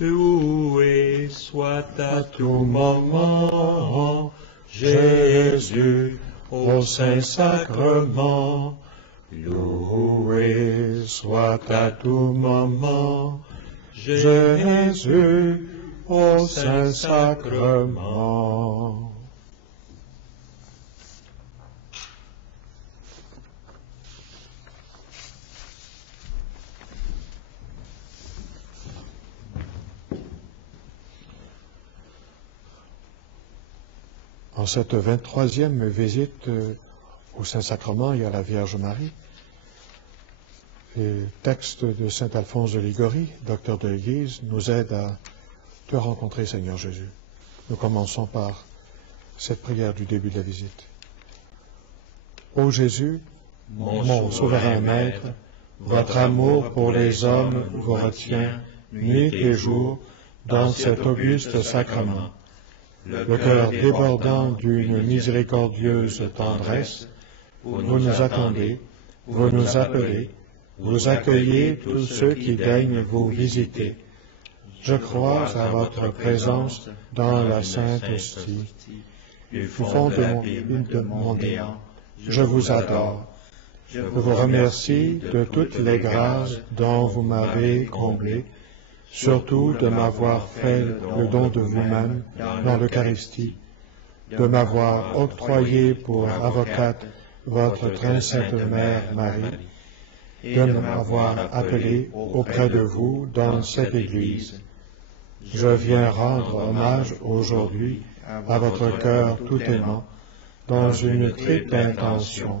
Loué soit à tout moment Jésus au Saint-Sacrement. Loué soit à tout moment Jésus au Saint-Sacrement. En cette 23e visite au Saint-Sacrement et à la Vierge Marie, le texte de saint Alphonse de Liguori, docteur de l'Église, nous aide à te rencontrer, Seigneur Jésus. Nous commençons par cette prière du début de la visite. Ô Jésus, mon souverain Maître, votre amour pour les hommes vous retient nuit et jour dans cet auguste sacrement. Le cœur débordant d'une miséricordieuse tendresse, vous nous attendez, vous nous appelez, vous accueillez tous ceux qui daignent vous visiter. Je crois à votre présence dans la Sainte Hostie. Du fond de mon néant, je vous adore. Je vous remercie de toutes les grâces dont vous m'avez comblé, surtout de m'avoir fait le don de vous-même dans l'Eucharistie, de m'avoir octroyé pour avocate votre très sainte Mère Marie, de m'avoir appelé auprès de vous dans cette Église. Je viens rendre hommage aujourd'hui à votre cœur tout aimant dans une triple intention.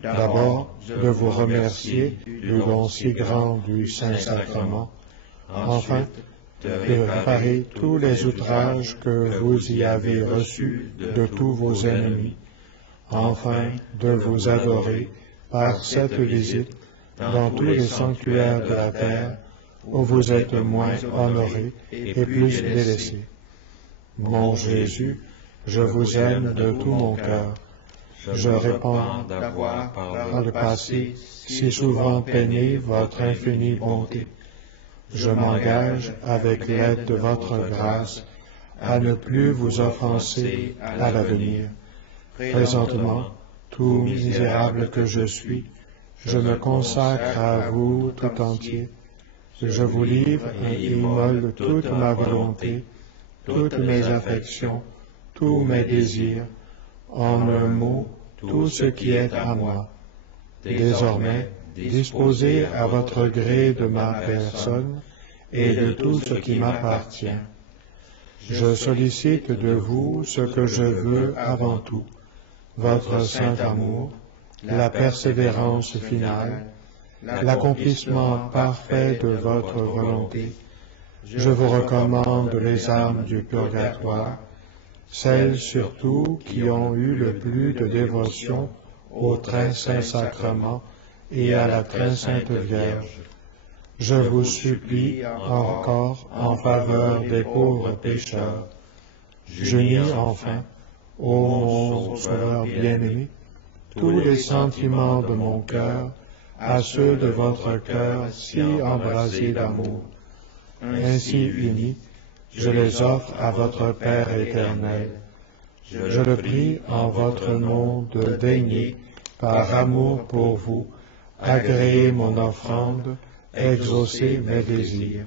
D'abord, de vous remercier du don si grand du Saint-Sacrement. Enfin, de réparer tous les outrages que vous y avez reçus de tous vos ennemis. Enfin, de vous adorer par cette visite dans tous les sanctuaires de la terre où vous êtes moins honorés et plus délaissés. Mon Jésus, je vous aime de tout mon cœur. Je réponds d'avoir par le passé si souvent peiné votre infinie bonté. Je m'engage, avec l'aide de votre grâce, à ne plus vous offenser à l'avenir. Présentement, tout misérable que je suis, je me consacre à vous tout entier. Je vous livre et immole toute ma volonté, toutes mes affections, tous mes désirs, en un mot, tout ce qui est à moi. Désormais, disposez à votre gré de ma personne et de tout ce qui m'appartient. Je sollicite de vous ce que je veux avant tout, votre saint amour, la persévérance finale, l'accomplissement parfait de votre volonté. Je vous recommande les âmes du purgatoire, celles surtout qui ont eu le plus de dévotion au très saint sacrement et à la très sainte Vierge. Je vous supplie encore en faveur des pauvres pécheurs. J'unis enfin, ô mon Sauveur bien-aimé, tous les sentiments de mon cœur à ceux de votre cœur si embrasé d'amour. Ainsi unis, je les offre à votre Père éternel. Je le prie en votre nom de daigner, par amour pour vous, agréer mon offrande, exaucer mes désirs.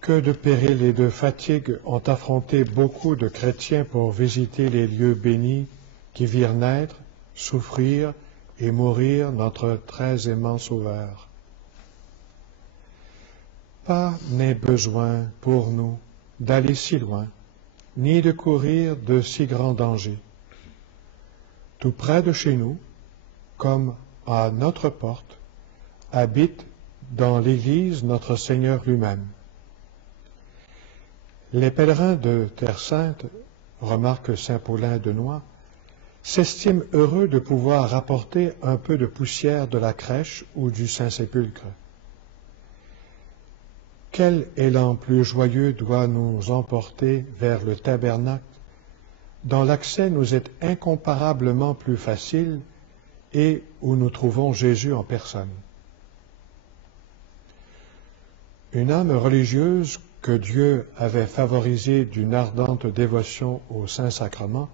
Que de périls et de fatigues ont affronté beaucoup de chrétiens pour visiter les lieux bénis qui virent naître, souffrir et mourir notre très aimant Sauveur. Pas n'est besoin pour nous d'aller si loin, ni de courir de si grands dangers. Tout près de chez nous, comme à notre porte, habite dans l'Église notre Seigneur lui-même. Les pèlerins de Terre Sainte, remarque saint Paulin de Noix, s'estiment heureux de pouvoir rapporter un peu de poussière de la crèche ou du Saint-Sépulcre. Quel élan plus joyeux doit nous emporter vers le tabernacle, dont l'accès nous est incomparablement plus facile et où nous trouvons Jésus en personne. Une âme religieuse que Dieu avait favorisée d'une ardente dévotion au Saint-Sacrement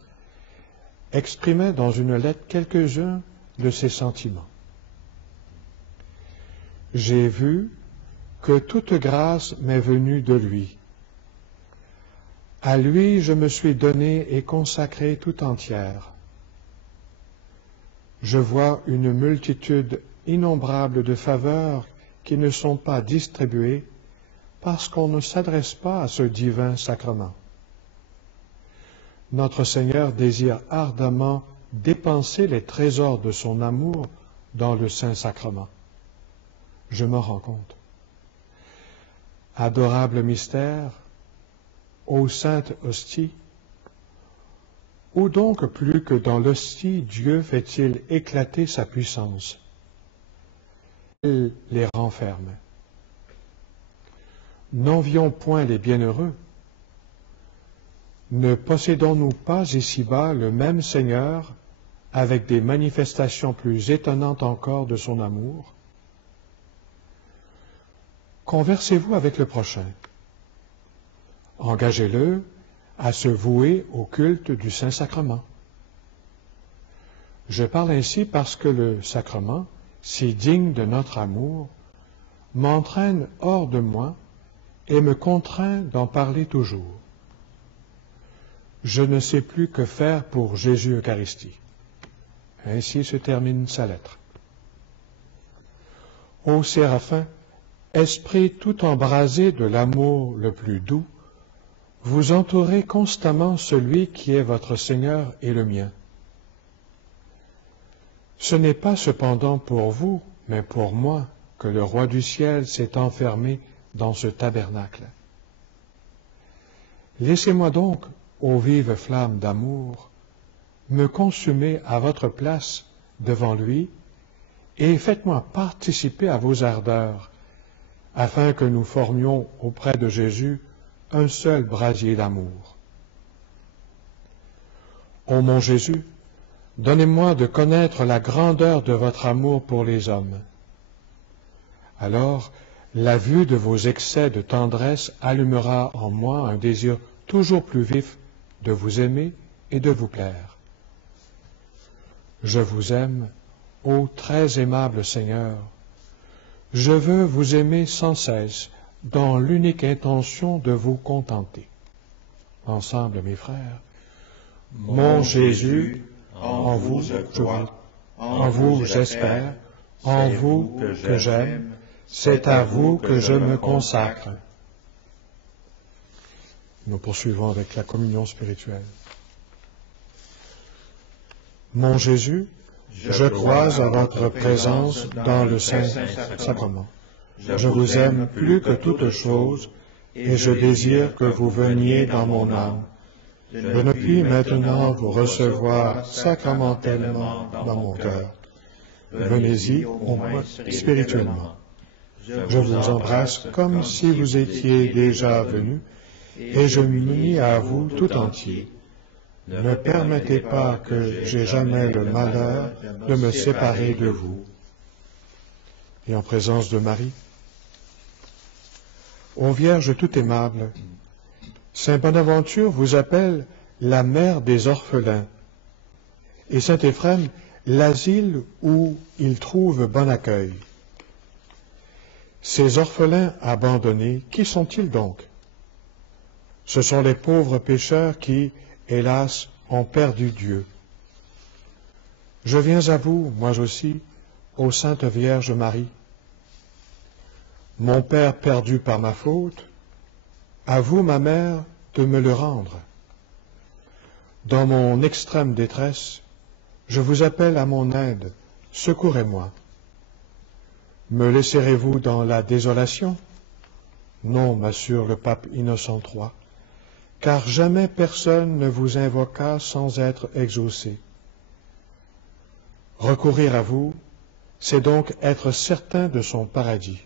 exprimait dans une lettre quelques-uns de ses sentiments. J'ai vu que toute grâce m'est venue de lui. À lui je me suis donnée et consacrée tout entière. Je vois une multitude innombrable de faveurs qui ne sont pas distribuées parce qu'on ne s'adresse pas à ce divin sacrement. Notre Seigneur désire ardemment dépenser les trésors de son amour dans le Saint-Sacrement. Je m'en rends compte. Adorable mystère, ô sainte hostie, où donc plus que dans l'hostie Dieu fait-il éclater sa puissance? Elle les renferme. N'envions point les bienheureux. Ne possédons-nous pas ici-bas le même Seigneur avec des manifestations plus étonnantes encore de son amour? Conversez-vous avec le prochain. Engagez-le à se vouer au culte du Saint-Sacrement. Je parle ainsi parce que le sacrement, si digne de notre amour, m'entraîne hors de moi et me contraint d'en parler toujours. Je ne sais plus que faire pour Jésus Eucharistie. Ainsi se termine sa lettre. Ô Séraphin, esprit tout embrasé de l'amour le plus doux, vous entourez constamment celui qui est votre Seigneur et le mien. Ce n'est pas cependant pour vous, mais pour moi, que le Roi du ciel s'est enfermé dans ce tabernacle. Laissez-moi donc, ô vive flamme d'amour, me consumer à votre place devant lui, et faites-moi participer à vos ardeurs, afin que nous formions auprès de Jésus un seul brasier d'amour. Ô mon Jésus, donnez-moi de connaître la grandeur de votre amour pour les hommes. Alors, la vue de vos excès de tendresse allumera en moi un désir toujours plus vif de vous aimer et de vous plaire. Je vous aime, ô très aimable Seigneur. Je veux vous aimer sans cesse, dans l'unique intention de vous contenter. Ensemble, mes frères, mon Jésus, en vous je crois, en vous j'espère, en vous que j'aime, c'est à vous que je me consacre. Nous poursuivons avec la communion spirituelle. Mon Jésus, je crois à votre présence dans le Saint-Sacrement. Je vous aime plus que toute chose, et je désire que vous veniez dans mon âme. Je ne puis maintenant vous recevoir sacramentellement dans mon cœur. Venez-y au moins spirituellement. Je vous embrasse comme si vous étiez déjà venu, et je m'unis à vous tout entier. Ne permettez pas que j'aie jamais le malheur de me séparer de vous. Et en présence de Marie, ô Vierge toute aimable, Saint Bonaventure vous appelle la mère des orphelins, et Saint Éphrem l'asile où il trouve bon accueil. Ces orphelins abandonnés, qui sont-ils donc? Ce sont les pauvres pécheurs qui, hélas, ont perdu Dieu. Je viens à vous, moi aussi, ô Sainte Vierge Marie. Mon Père perdu par ma faute, à vous, ma mère, de me le rendre. Dans mon extrême détresse, je vous appelle à mon aide, secourez-moi. Me laisserez-vous dans la désolation? Non, m'assure le pape Innocent III, car jamais personne ne vous invoqua sans être exaucé. Recourir à vous, c'est donc être certain de son paradis.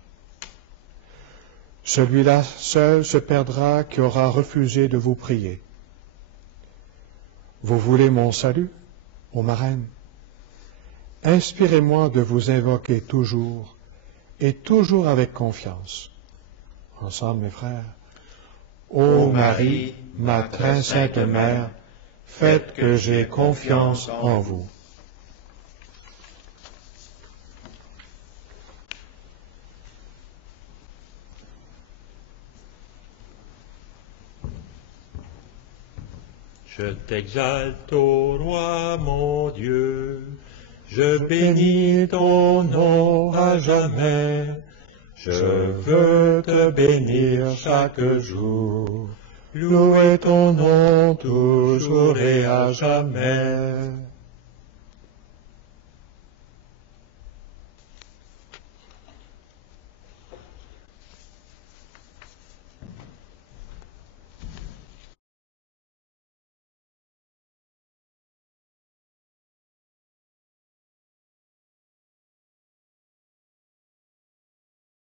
Celui-là seul se perdra qui aura refusé de vous prier. Vous voulez mon salut, ô ma reine? Inspirez-moi de vous invoquer toujours, et toujours avec confiance. Ensemble, mes frères. Ô Marie, ma très sainte mère, faites que j'aie confiance en vous. Je t'exalte, ô roi mon Dieu, je bénis ton nom à jamais. Je veux te bénir chaque jour, louer ton nom toujours et à jamais.